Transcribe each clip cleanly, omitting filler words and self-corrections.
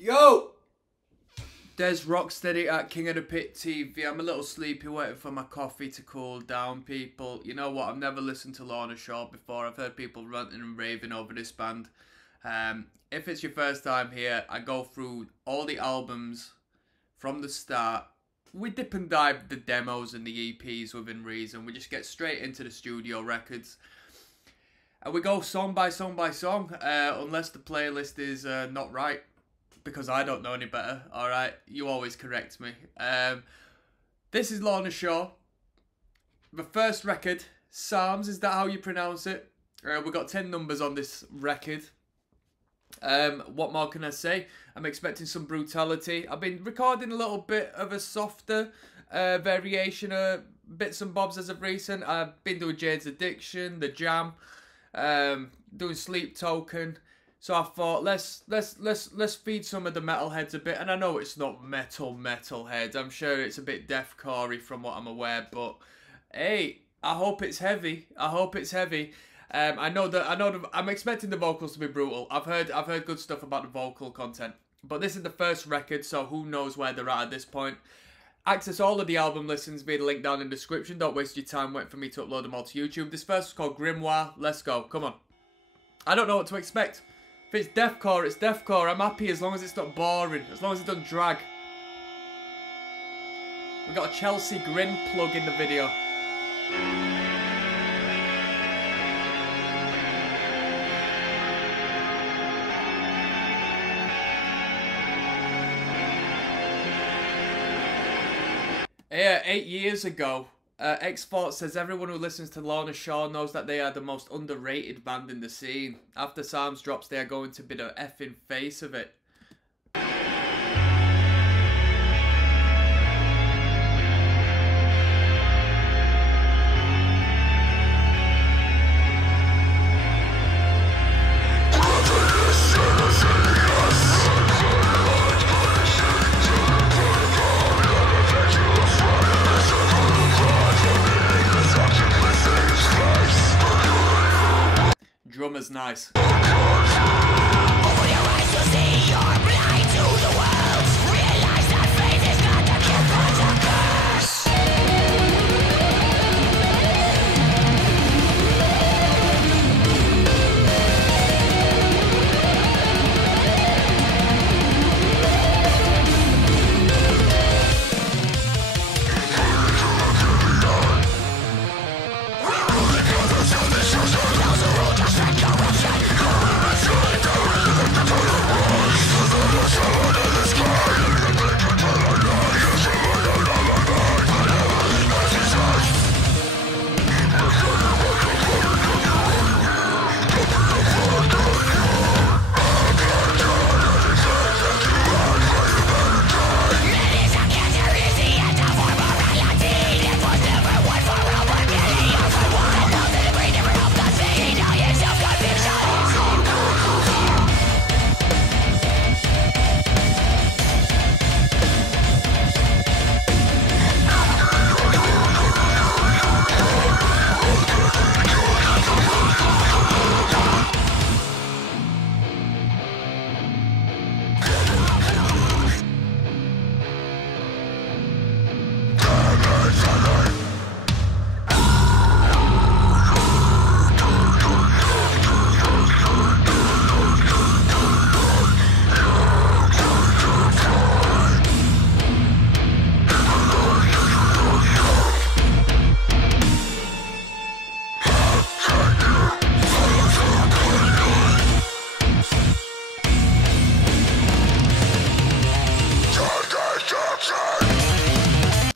Yo! Dezrocksteady at King of the Pit TV. I'm a little sleepy waiting for my coffee to cool down, people. You know what? I've never listened to Lorna before. I've heard people ranting and raving over this band. If it's your first time here, I go through all the albums from the start. We dip and dive the demos and the EPs within reason. We just get straight into the studio records. And we go song by song by song, unless the playlist is not right. Because I don't know any better, alright? You always correct me. This is Lorna. The first record, Psalms, is that how you pronounce it? We've got 10 numbers on this record. What more can I say? I'm expecting some brutality. I've been recording a little bit of a softer variation of bits and bobs as of recent. I've been doing Jade's Addiction, The Jam, doing Sleep Token. So I thought let's feed some of the metalheads a bit, and I know it's not metalheads. I'm sure it's a bit deathcore-y from what I'm aware, but hey, I hope it's heavy. I hope it's heavy. I'm expecting the vocals to be brutal. I've heard good stuff about the vocal content, but this is the first record, so who knows where they're at this point. Access all of the album listens via the link down in the description. Don't waste your time waiting for me to upload them all to YouTube. This first is called Grimoire. Let's go. Come on. I don't know what to expect. If it's deathcore, it's deathcore. I'm happy as long as it's not boring. As long as it doesn't drag. We got a Chelsea Grin plug in the video. Yeah, 8 years ago, X-Fort says everyone who listens to Lorna knows that they are the most underrated band in the scene. After Psalms drops, they are going to be the effing face of it. Drummer's nice.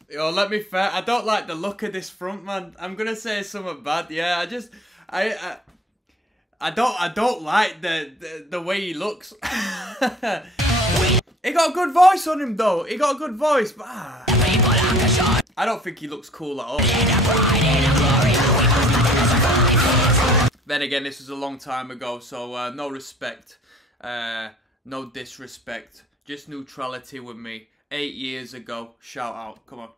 Yo, let me fair. I don't like the look of this front man. I'm gonna say something bad. Yeah, I don't like the way he looks. He got a good voice on him though. He got a good voice, but I don't think he looks cool at all. Then again, this was a long time ago, so no respect, no disrespect, just neutrality with me. 8 years ago, shout out, come on.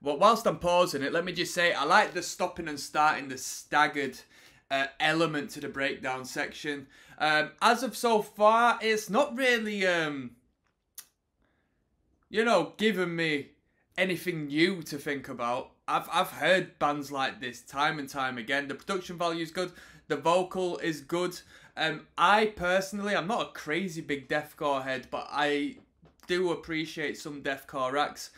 But whilst I'm pausing it, let me just say, I like the stopping and starting, the staggered element to the breakdown section. As of so far, it's not really, you know, given me anything new to think about. I've heard bands like this time and time again. The production value is good. The vocal is good. I personally, I'm not a crazy big deathcore head, but I do appreciate some deathcore acts.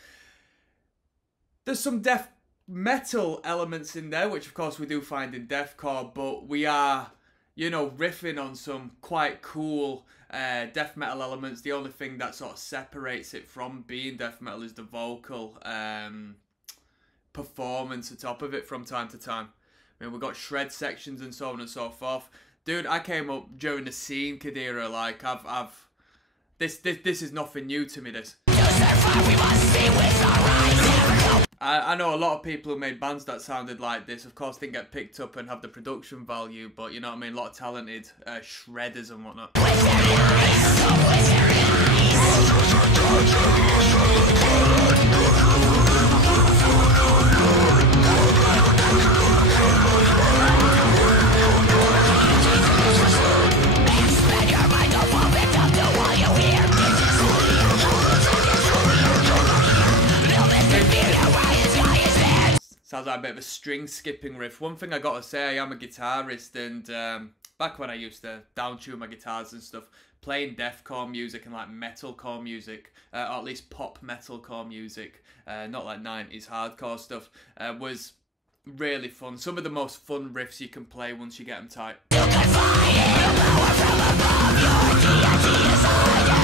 There's some death metal elements in there, which of course we do find in deathcore, but we are, you know, riffing on some quite cool death metal elements. The only thing that sort of separates it from being death metal is the vocal performance atop of it from time to time. I mean, we've got shred sections and so on and so forth. Dude, I came up during the scene kid era. Like, this is nothing new to me. This. I know a lot of people who made bands that sounded like this. Of course, didn't get picked up and have the production value, but you know what I mean. A lot of talented shredders and whatnot. Sounds like a bit of a string skipping riff. One thing I gotta say, I am a guitarist, and back when I used to downtune my guitars and stuff, playing deathcore music and like metalcore music, or at least pop metalcore music, not like 90s hardcore stuff, was really fun. Some of the most fun riffs you can play once you get them tight. You can find it, power from above, your deity is hiding.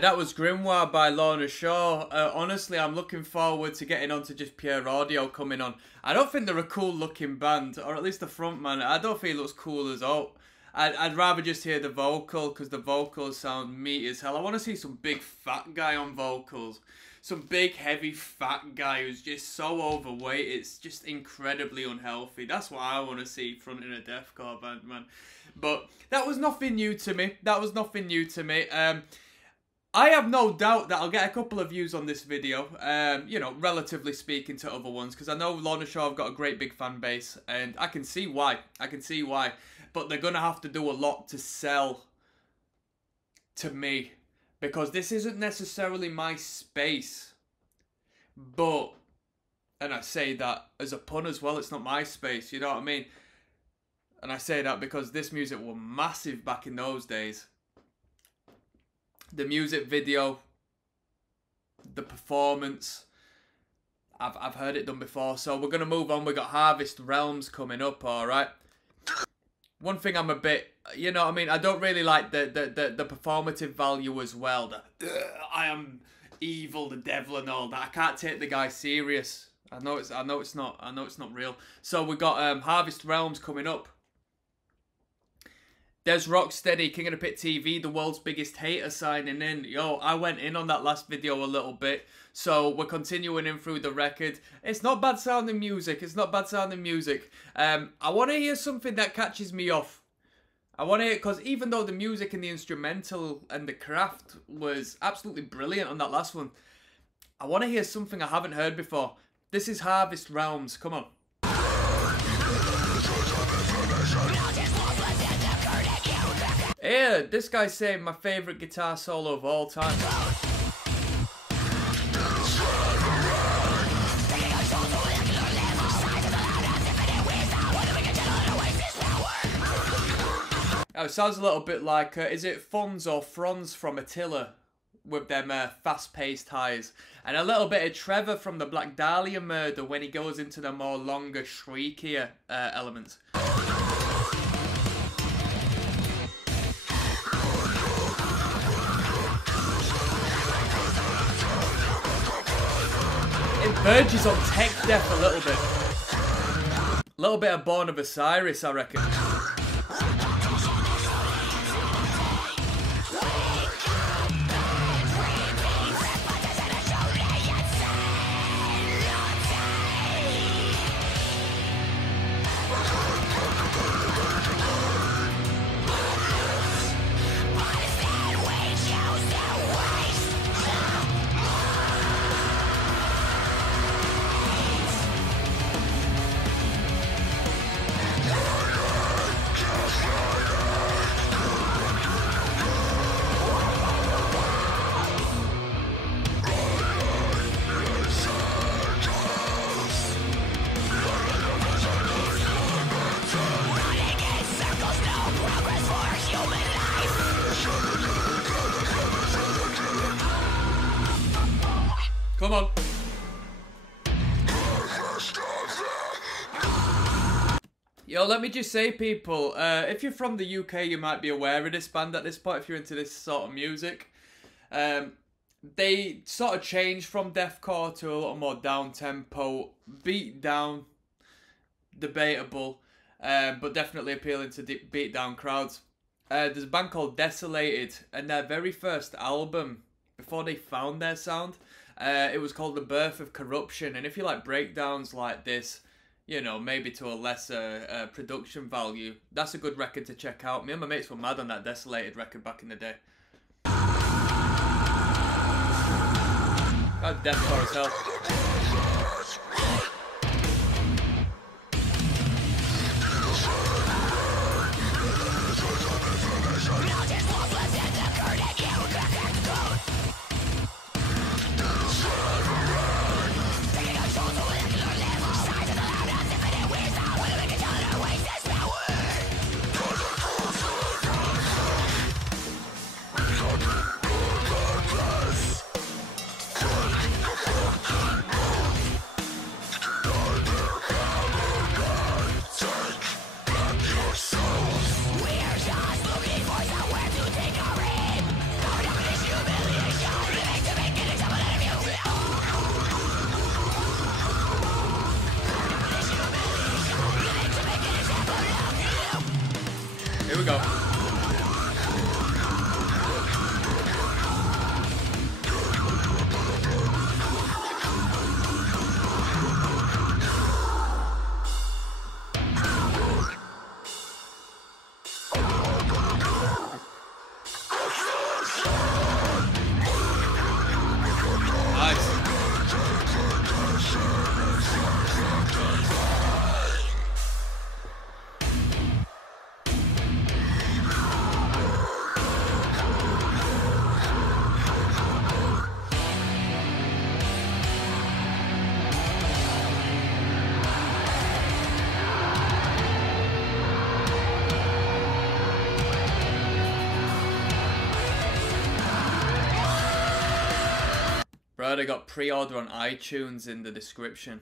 That was Grimoire by Lorna. Honestly, I'm looking forward to getting onto just pure audio coming on. I don't think they're a cool looking band, or at least the front man. I don't think he looks cool as all. I'd rather just hear the vocal, because the vocals sound meaty as hell. I want to see some big fat guy on vocals. Some big heavy fat guy who's just so overweight, it's just incredibly unhealthy. That's what I want to see fronting a deathcore band, man. But that was nothing new to me. I have no doubt that I'll get a couple of views on this video, you know, relatively speaking to other ones, because I know Lorna have got a great big fan base, and I can see why. But they're going to have to do a lot to sell to me, because this isn't necessarily my space. But, and I say that as a pun as well, it's not my space, you know what I mean? And I say that because this music was massive back in those days. The music video, the performance, I've heard it done before. So we're going to move on. We got Harvest Realms coming up, alright? One thing I'm a bit, you know what I mean, I don't really like the performative value as well. I am evil, the devil and all that. I can't take the guy serious. I know it's not real. So we got Harvest Realms coming up. Dezrocksteady, King of the Pit TV, the world's biggest hater, signing in. Yo, I went in on that last video a little bit, so we're continuing in through the record. It's not bad sounding music. I want to hear something that catches me off. I want to hear, because even though the music and the instrumental and the craft was absolutely brilliant on that last one, I want to hear something I haven't heard before. This is Harvest Realms. Come on. Yeah, this guy's saying my favourite guitar solo of all time. Oh, it sounds a little bit like, is it Fonz or Franz from Attila with them fast-paced highs? And a little bit of Trevor from the Black Dahlia Murder when he goes into the more longer, shriekier elements. It verges on tech death a little bit. A little bit of Born of Osiris, I reckon. Come on. Yo, let me just say, people, if you're from the UK, you might be aware of this band at this point, if you're into this sort of music. They sort of changed from deathcore to a little more down-tempo, beat down, debatable, but definitely appealing to beat down crowds. There's a band called Desolated, and their very first album, before they found their sound, it was called The Birth of Corruption. And if you like breakdowns like this, you know, maybe to a lesser production value, that's a good record to check out. Me and my mates were mad on that Desolated record back in the day. God, deathcore as hell. Here we go. Bro, they got pre-order on iTunes in the description.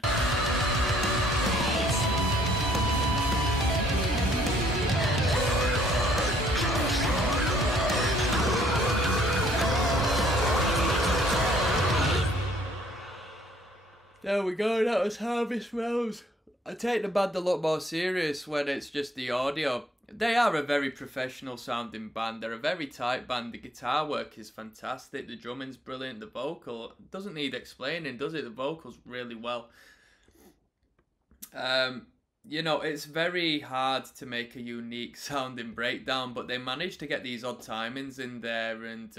There we go, that was Harvest Realms. I take the band a lot more serious when it's just the audio. They are a very professional sounding band. They're a very tight band. The guitar work is fantastic. The drumming's brilliant. The vocal doesn't need explaining, does it? The vocal's really well. you know, it's very hard to make a unique sounding breakdown, but they managed to get these odd timings in there and,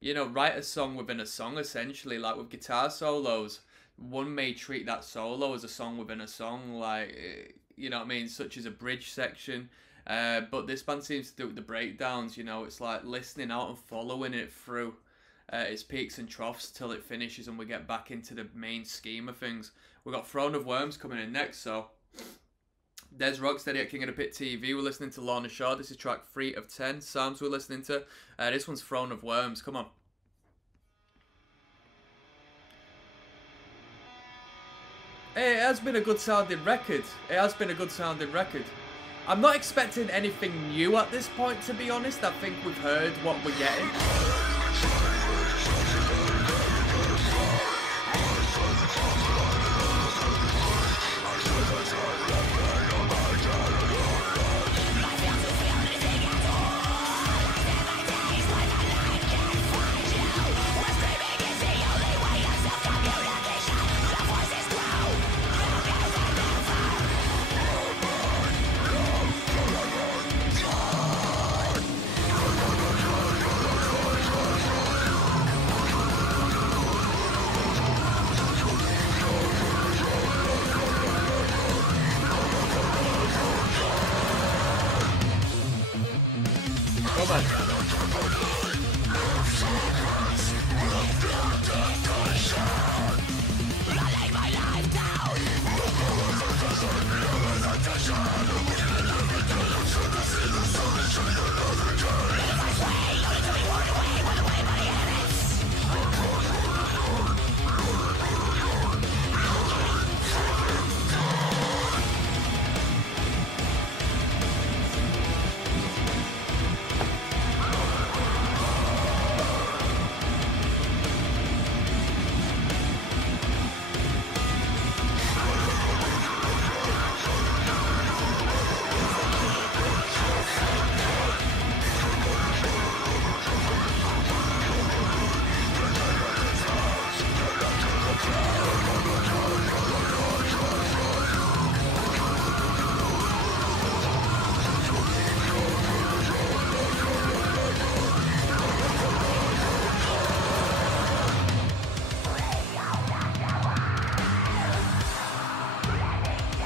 you know, write a song within a song, essentially, like with guitar solos. One may treat that solo as a song within a song, like, you know what I mean, such as a bridge section. But this band seems to do it with the breakdowns, you know, it's like listening out and following it through its peaks and troughs till it finishes and we get back into the main scheme of things. We've got Throne of Worms coming in next, so dezrocksteady at King of the Pit TV. We're listening to Lorna. This is track 3 of 10. Psalms we're listening to. This one's Throne of Worms. Come on. Hey, it has been a good sounding record. It has been a good sounding record. I'm not expecting anything new at this point, to be honest. I think we've heard what we're getting.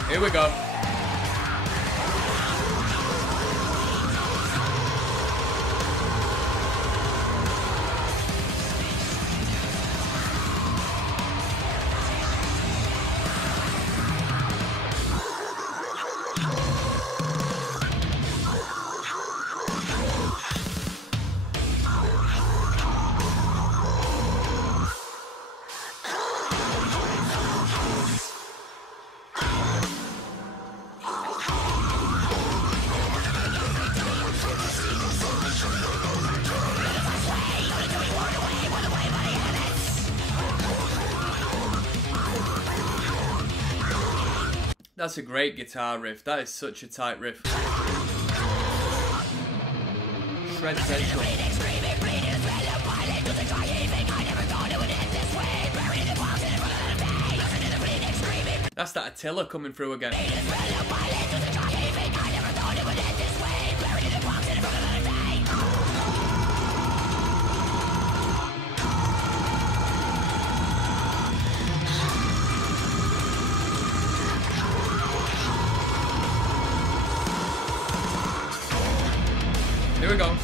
Here we go. That's a great guitar riff. That is such a tight riff. Shred central. That's that Attila coming through again. Here we go.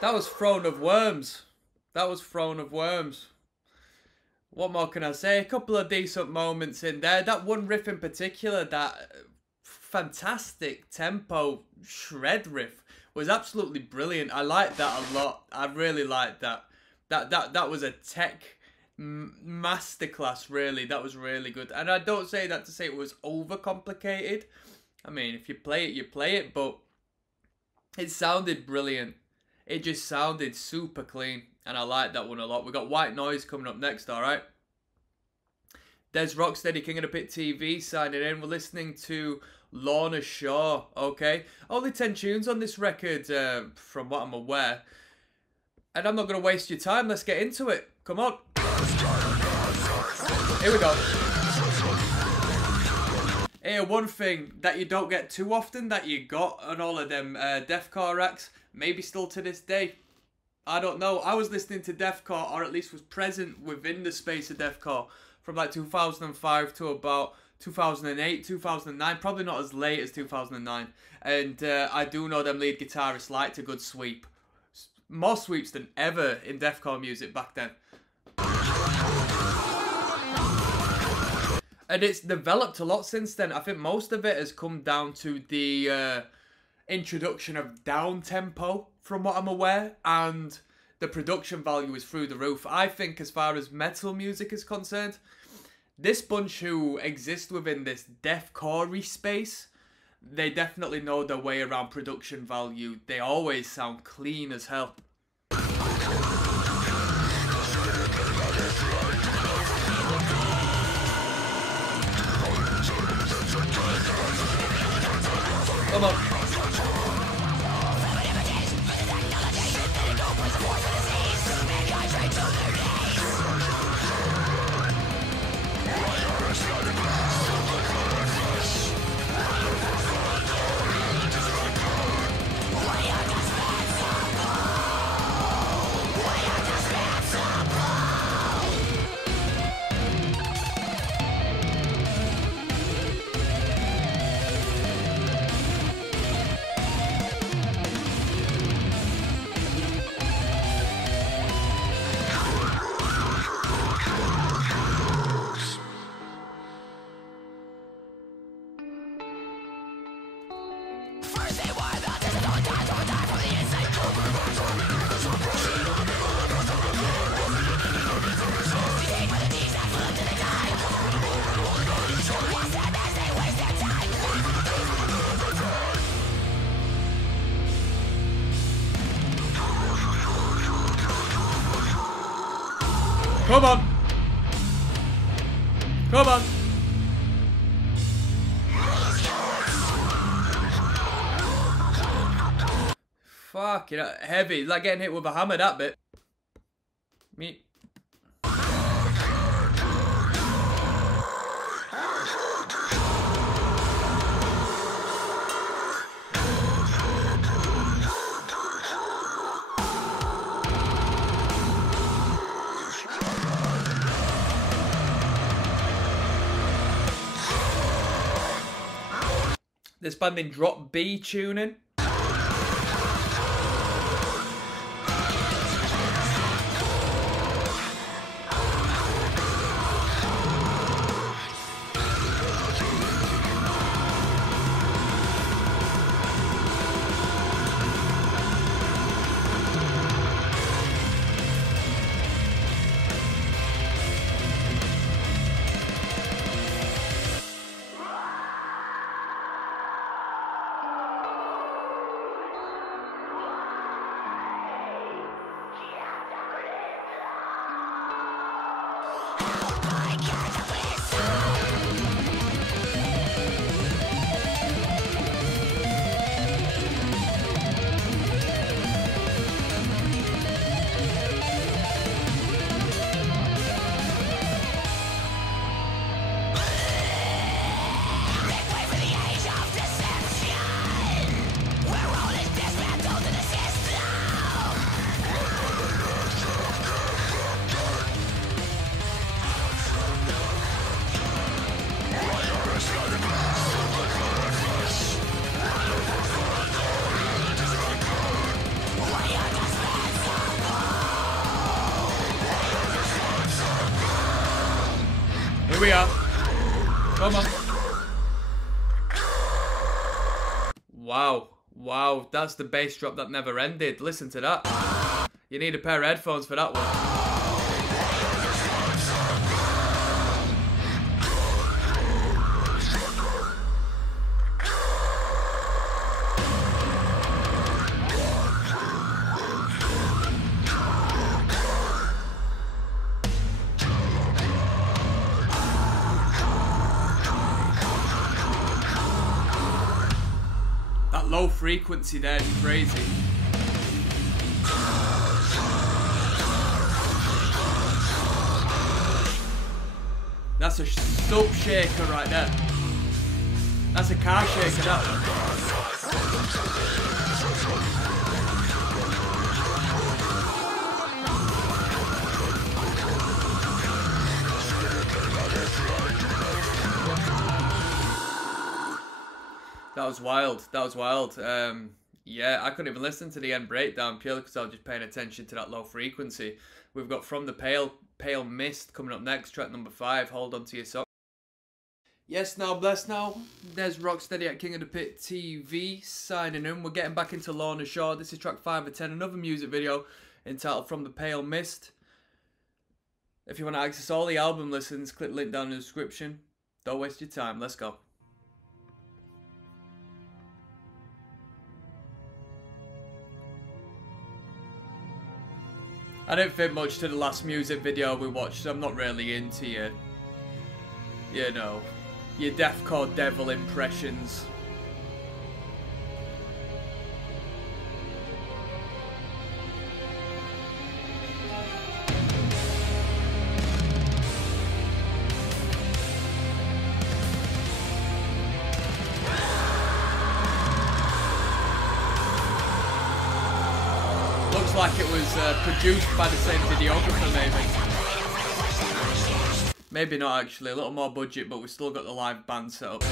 That was Throne of Worms. That was Throne of Worms. What more can I say? A couple of decent moments in there. That one riff in particular, that fantastic tempo shred riff, was absolutely brilliant. I liked that a lot. I really liked that. That was a tech masterclass, really. That was really good. And I don't say that to say it was overcomplicated. I mean, if you play it, you play it, but it sounded brilliant. It just sounded super clean, and I like that one a lot. We got White Noise coming up next, alright? dezrocksteady, King of the Pit TV, signing in. We're listening to Lorna Shaw, okay? Only 10 tunes on this record, from what I'm aware. And I'm not going to waste your time. Let's get into it. Come on. Here we go. Here, one thing that you don't get too often that you got on all of them deathcore acts, maybe still to this day. I don't know. I was listening to deathcore, or at least was present within the space of deathcore from like 2005 to about 2008, 2009. Probably not as late as 2009. And I do know them lead guitarists liked a good sweep. More sweeps than ever in deathcore music back then. And it's developed a lot since then. I think most of it has come down to the introduction of down-tempo, from what I'm aware, and the production value is through the roof. I think as far as metal music is concerned, this bunch who exist within this deathcore space, they definitely know their way around production value. They always sound clean as hell. Come on. Come on! Come on! Fuck, you know, heavy. Like getting hit with a hammer, that bit. Me. This band in drop B tuning. Here we are. Come on. Wow. Wow, that's the bass drop that never ended. Listen to that. You need a pair of headphones for that one. That low frequency there is crazy. That's a soap shaker right there. That's a car shaker, that. That was wild. That was wild. Yeah, I couldn't even listen to the end breakdown purely because I was just paying attention to that low frequency. We've got From the Pale Mist coming up next, track number 5. Hold on to your socks. Yes, now, bless now. There's Rocksteady at King of the Pit TV signing in. We're getting back into Lorna Shore. This is track 5 of 10, another music video entitled From the Pale Mist. If you want to access all the album listens, click the link down in the description. Don't waste your time. Let's go. I didn't fit much to the last music video we watched. I'm not really into your, you know, your deathcore devil impressions. Looks like it was produced by the same videographer, maybe. Maybe not actually, a little more budget, but we still got the live band set up.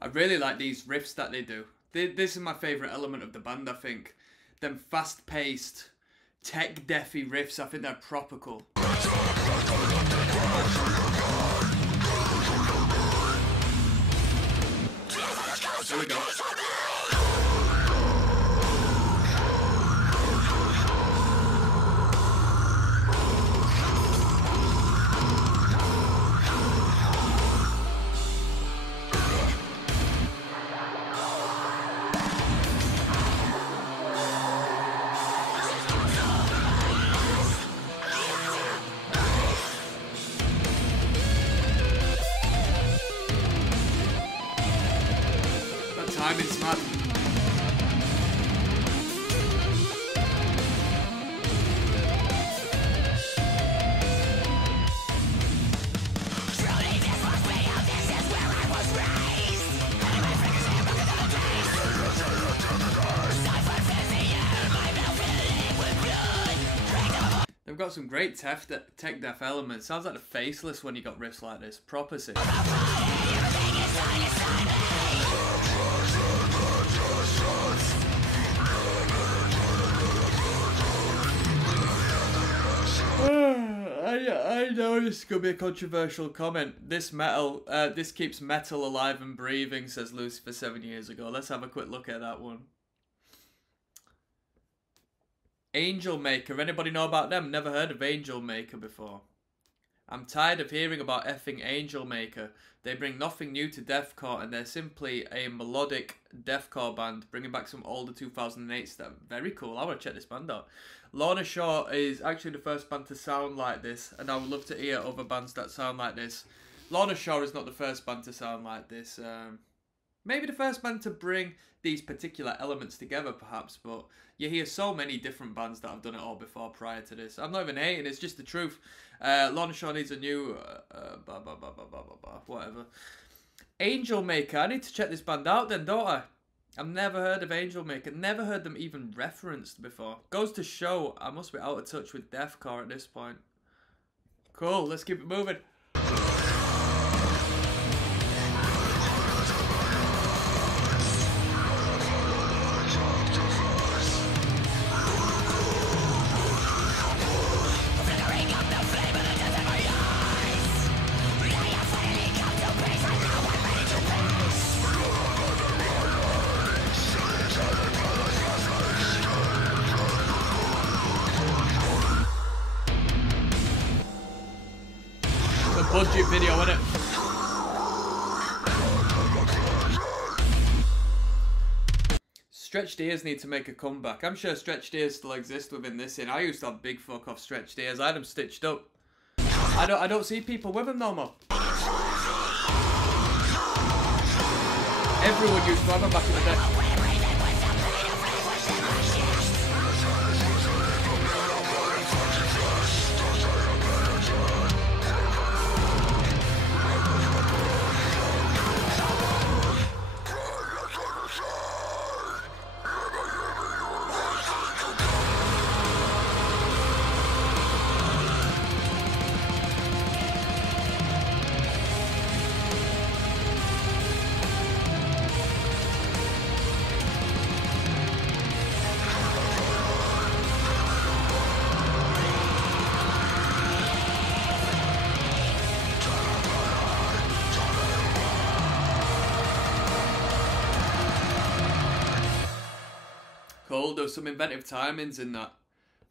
I really like these riffs that they do. This is my favourite element of the band, I think. Them fast-paced, tech-defy riffs, I think they're proper cool. Here we go. Timing's mad. They've got some great tech deaf elements. Sounds like the Faceless when you got riffs like this. Proper sick. I know this is going to be a controversial comment. This keeps metal alive and breathing, says Lucifer 7 years ago. Let's have a quick look at that one. Angel Maker. Anybody know about them? Never heard of Angel Maker before. I'm tired of hearing about effing Angel Maker. They bring nothing new to deathcore, and they're simply a melodic deathcore band, bringing back some older 2008 stuff. Very cool. I want to check this band out. Lorna Shore is actually the first band to sound like this, and I would love to hear other bands that sound like this. Lorna Shore is not the first band to sound like this. Maybe the first band to bring these particular elements together, perhaps, but you hear so many different bands that have done it all before prior to this. I'm not even hating, it's just the truth. Lorna Shore needs a new... whatever. Angel Maker. I need to check this band out then, don't I? I've never heard of Angel Maker. Never heard them even referenced before. Goes to show I must be out of touch with deathcore at this point. Cool, let's keep it moving. Budget video, innit? Stretched ears need to make a comeback. I'm sure stretched ears still exist within this scene. I used to have big fuck off stretched ears. I had them stitched up. I don't see people with them no more. Everyone used to have them back in the day. Cool, there's some inventive timings in that.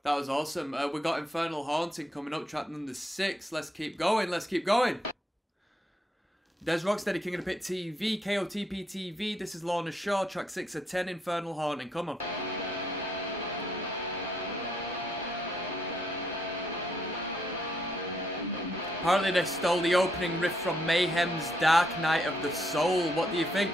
That was awesome. We got Infernal Haunting coming up, track number 6. Let's keep going, let's keep going. dezrocksteady, King of the Pit TV, KOTP TV. This is Lorna Shaw, track 6 of 10, Infernal Haunting. Come on. Apparently they stole the opening riff from Mayhem's Dark Night of the Soul. What do you think?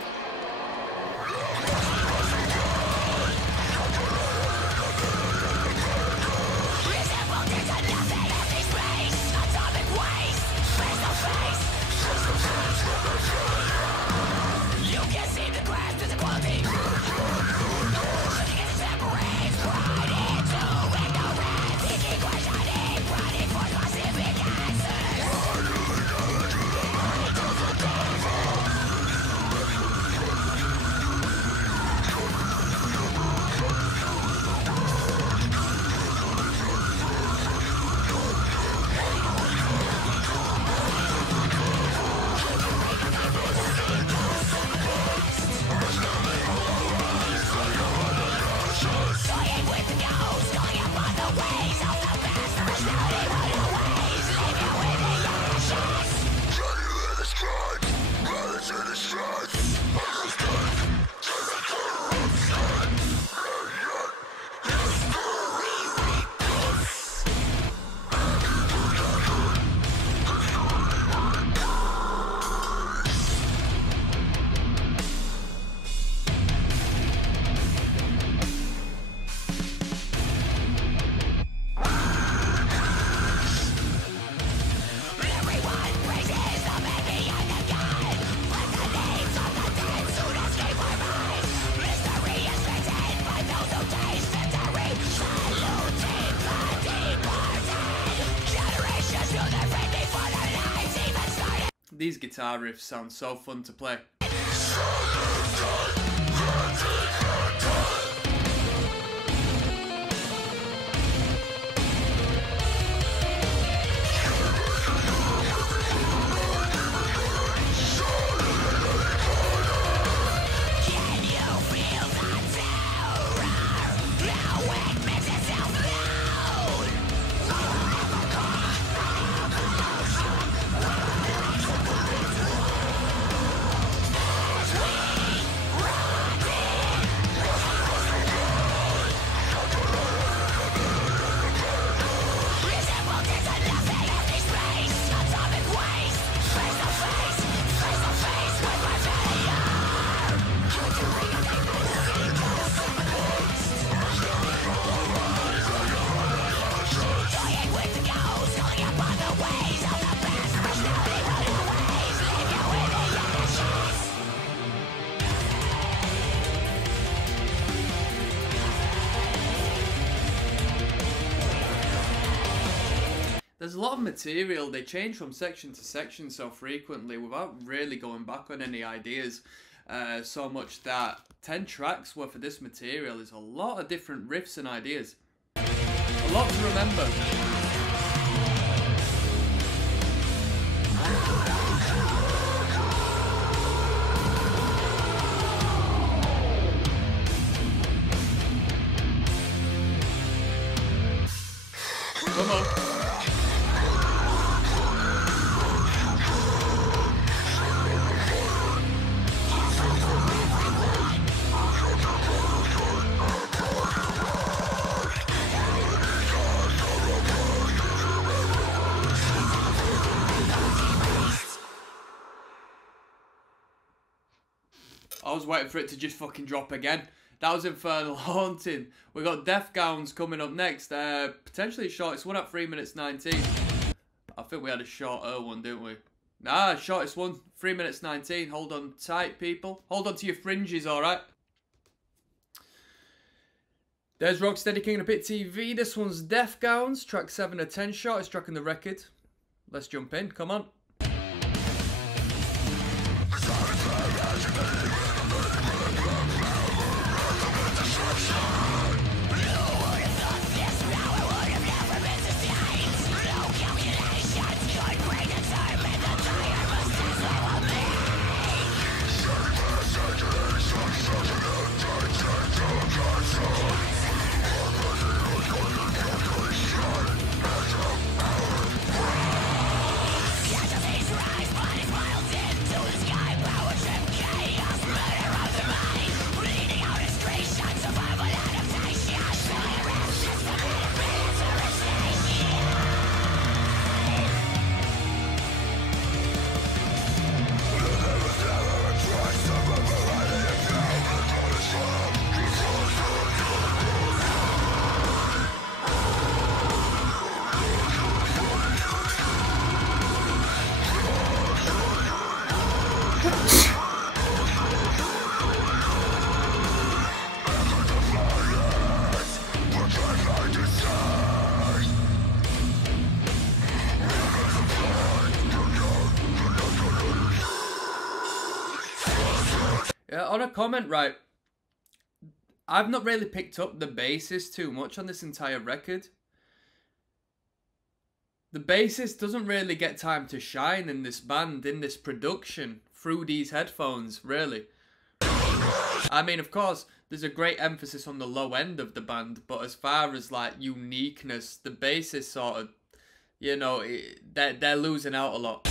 These guitar riffs sound so fun to play. There's a lot of material. They change from section to section so frequently without really going back on any ideas. So much that 10 tracks worth of this material is a lot of different riffs and ideas. A lot to remember. Come on. I was waiting for it to just fucking drop again. That was Infernal Haunting. We got Death Gowns coming up next. Potentially shortest one at 3 minutes 19. I think we had a shorter one, didn't we? Nah, shortest one, 3 minutes 19. Hold on tight, people. Hold on to your fringes, alright? There's Rocksteady King of the Pit TV. This one's Death Gowns, track 7 of 10, shortest track on the record. Let's jump in, come on. On a comment, right, I've not really picked up the bassist too much on this entire record. The bassist doesn't really get time to shine in this band, in this production, through these headphones, really. I mean, of course, there's a great emphasis on the low end of the band, but as far as, like, uniqueness, the bassist sort of, you know, they're losing out a lot.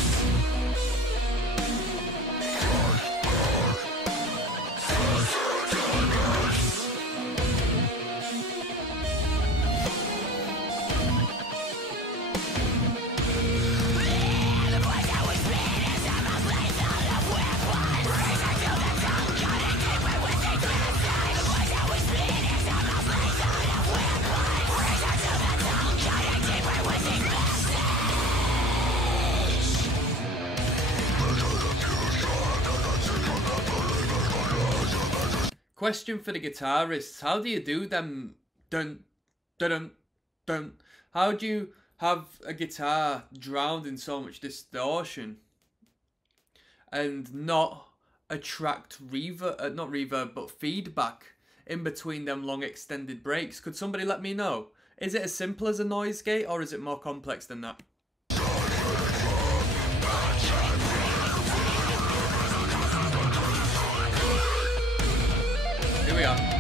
Question for the guitarists: how do you do them dun dun dun? How do you have a guitar drowned in so much distortion and not attract reverb, not reverb, but feedback in between them long extended breaks? Could somebody let me know? Is it as simple as a noise gate, or is it more complex than that? Here we are.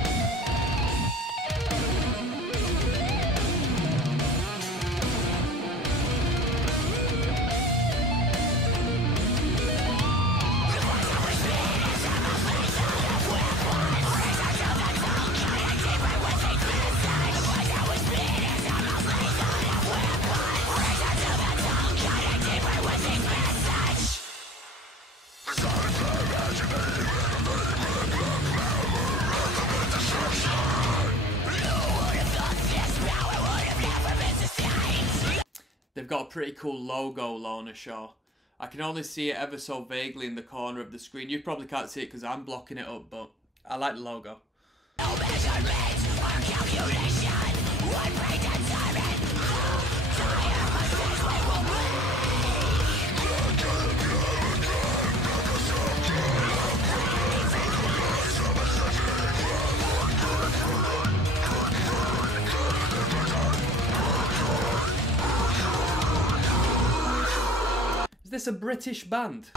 They've got a pretty cool logo, Lorna Shaw. I can only see it ever so vaguely in the corner of the screen. You probably can't see it because I'm blocking it up, but I like the logo. No measurement or calculation would bring determined. this a British band?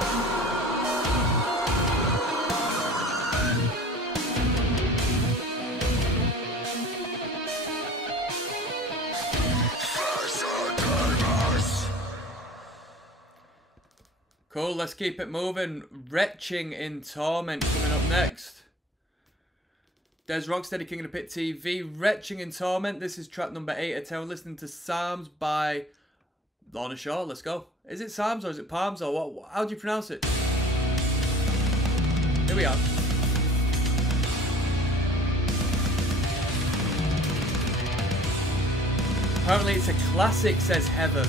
Cool, let's keep it moving. Retching in Torment coming up next. Dezrocksteady, King of the Pit TV. Retching in Torment. This is track number 8 of 10. We're listening to Psalms by Lorna. Let's go. Is it Psalms or is it Palms or what? How do you pronounce it? Here we are. Apparently it's a classic, says Heather.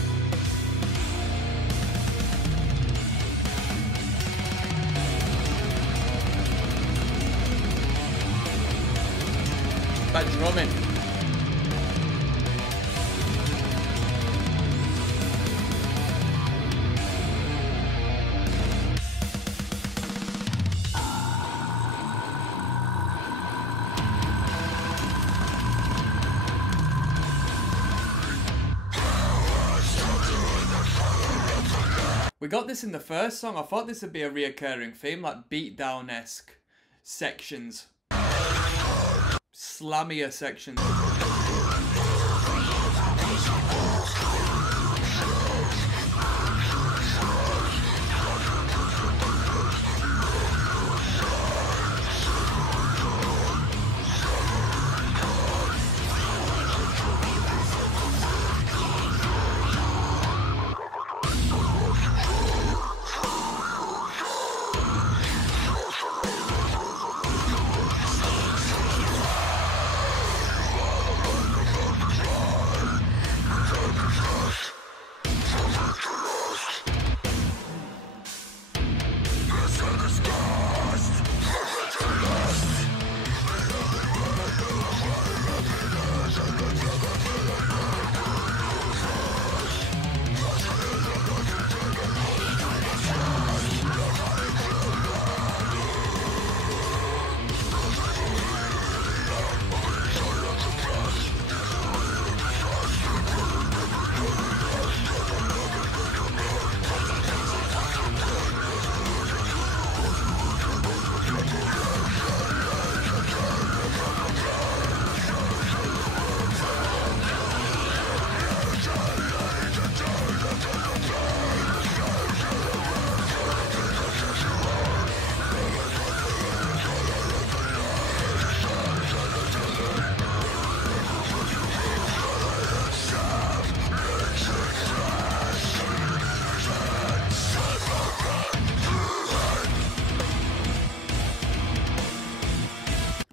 That drumming. We got this in the first song. I thought this would be a reoccurring theme, like beatdown-esque sections. Slammier sections.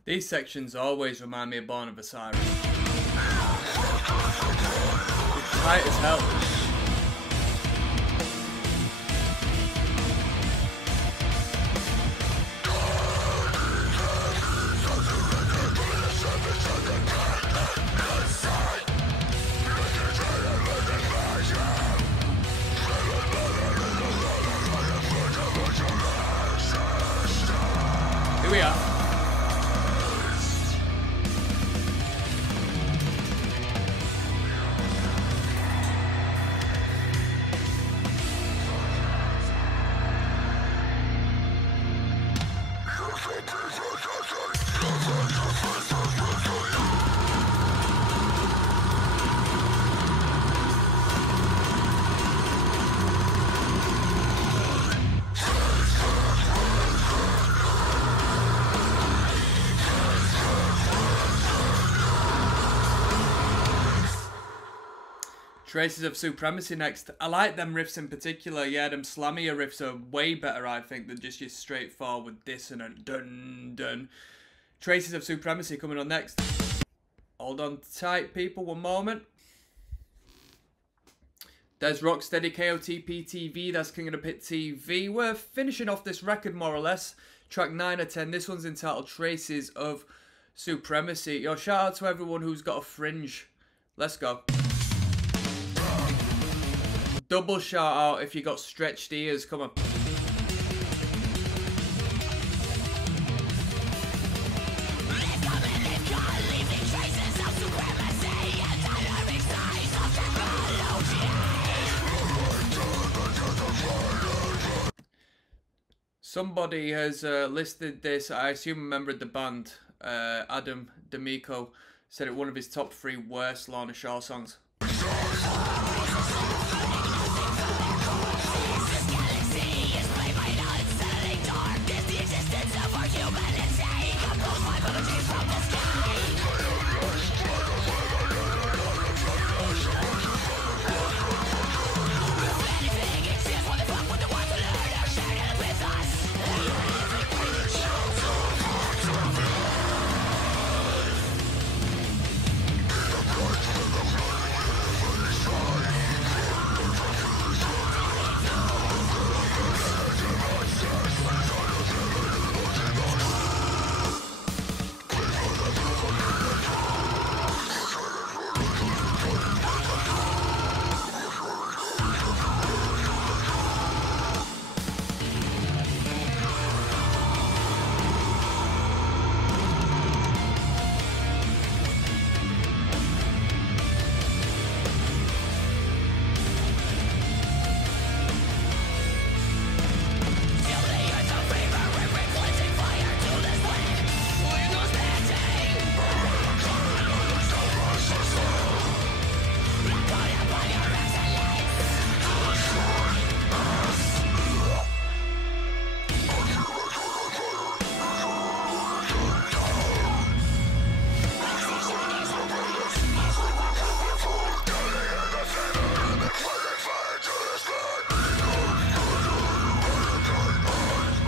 These sections always remind me of Born of Osiris. It's tight as hell. Here we are. Traces of Supremacy next. I like them riffs in particular. Yeah, them slammier riffs are way better, I think, than just your straightforward dissonant dun dun. Traces of Supremacy coming on next. Hold on tight, people, one moment. There's Rocksteady, KOTP TV, that's King of the Pit TV. We're finishing off this record, more or less. Track 9 of 10. This one's entitled Traces of Supremacy. Yo, shout out to everyone who's got a fringe. Let's go. Double shout out if you got stretched ears. Come on. Somebody has listed this, I assume a member of the band, Adam D'Amico, said it one of his top 3 worst Lorna Shore songs.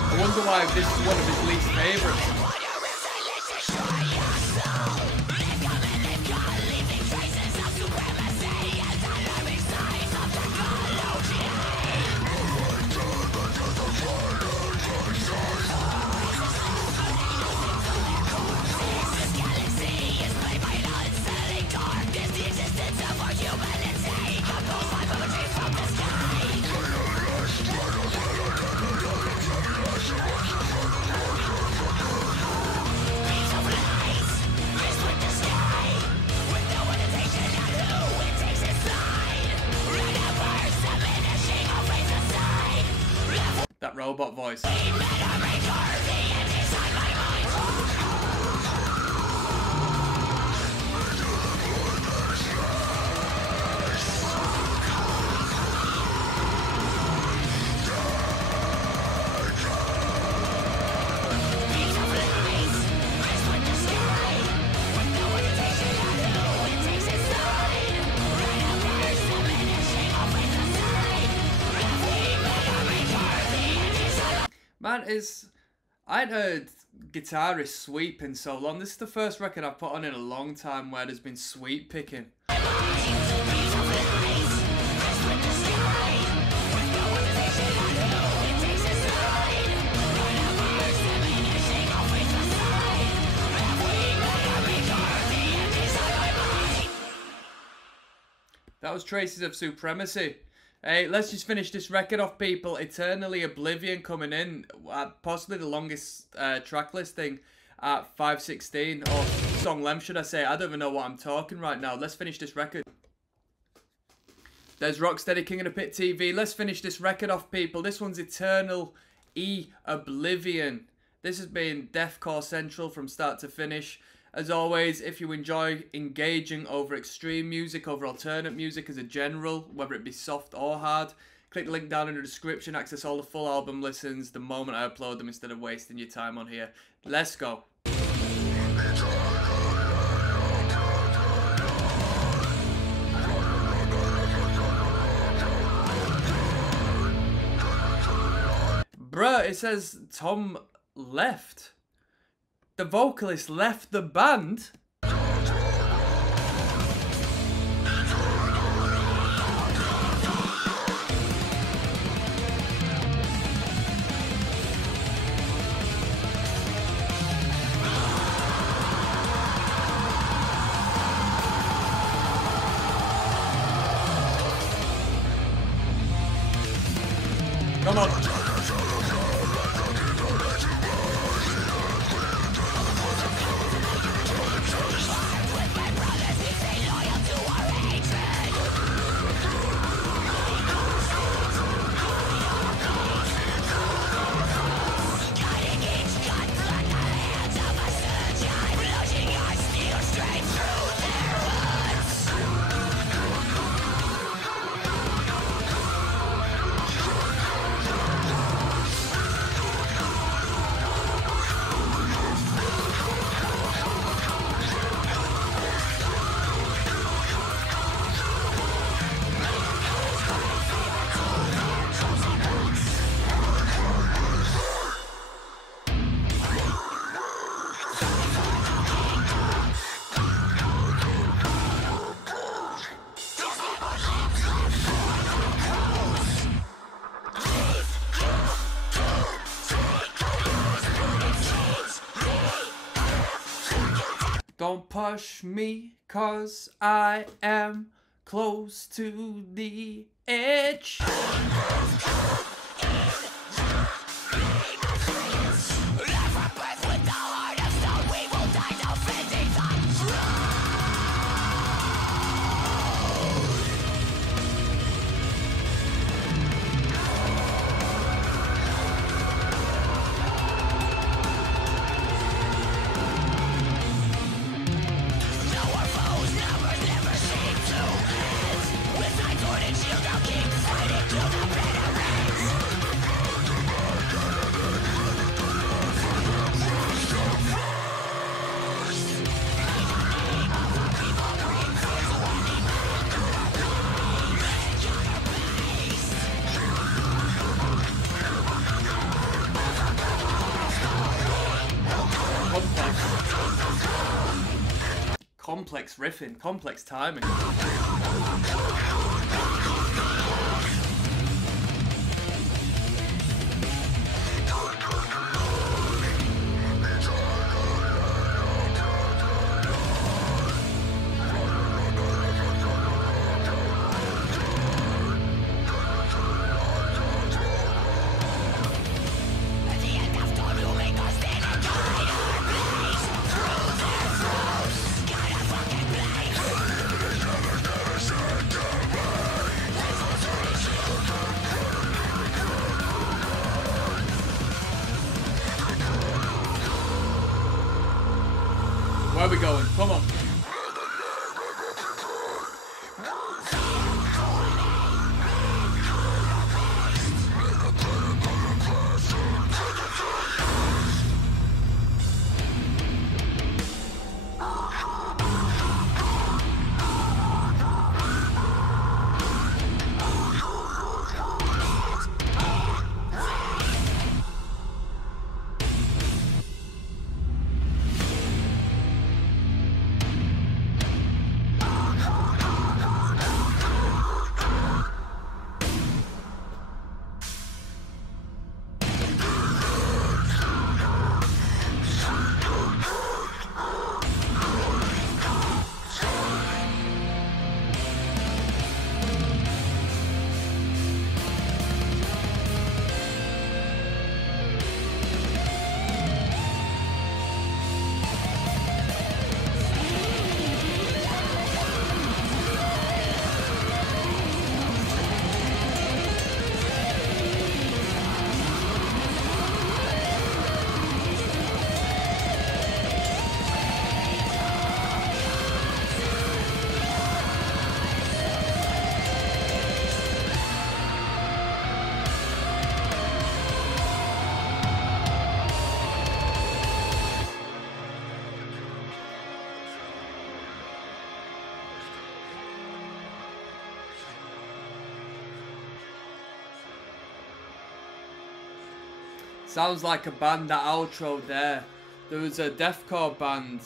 I wonder why this is one of his least favourites. That robot voice. Man, I'd heard guitarist sweeping so long. This is the first record I've put on in a long time where there's been sweep picking. That was Traces of Supremacy. Hey, let's just finish this record off, people. Eternally Oblivion coming in, possibly the longest track listing at 5:16, or song length, should I say. I don't even know what I'm talking right now. Let's finish this record. There's Rocksteady, King of the Pit TV. Let's finish this record off, people. This one's Eternal Oblivion. This has been Deathcore Central from start to finish. As always, if you enjoy engaging over extreme music, over alternate music as a general, whether it be soft or hard, click the link down in the description, access all the full album listens the moment I upload them instead of wasting your time on here. Let's go. Bruh, it says Tom left. The vocalist left the band. Come on. Don't push me, 'cause I am close to the edge. Complex riffing, complex timing. Where are we going? Come on. Sounds like a band, that outro there. There was a deathcore band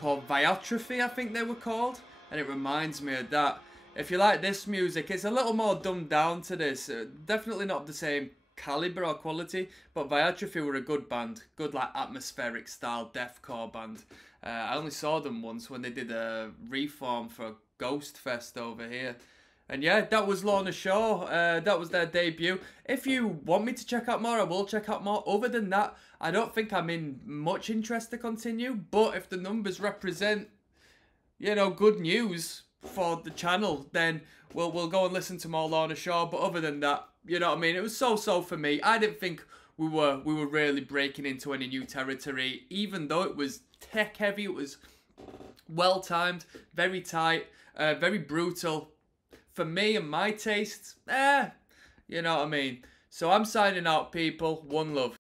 called Viatrophy, I think they were called, and it reminds me of that. If you like this music, it's a little more dumbed down to this. Definitely not the same caliber or quality, but Viatrophy were a good band. Good, like, atmospheric style deathcore band. I only saw them once when they did a reform for Ghost Fest over here. And yeah, that was Lorna Shaw. That was their debut. If you want me to check out more, I will check out more. Other than that, I don't think I'm in much interest to continue. But if the numbers represent, you know, good news for the channel, then we'll go and listen to more Lorna Shaw. But other than that, you know what I mean? It was so-so for me. I didn't think we were really breaking into any new territory. Even though it was tech heavy, it was well timed, very tight, very brutal. For me and my taste, you know what I mean? So I'm signing out, people. One love.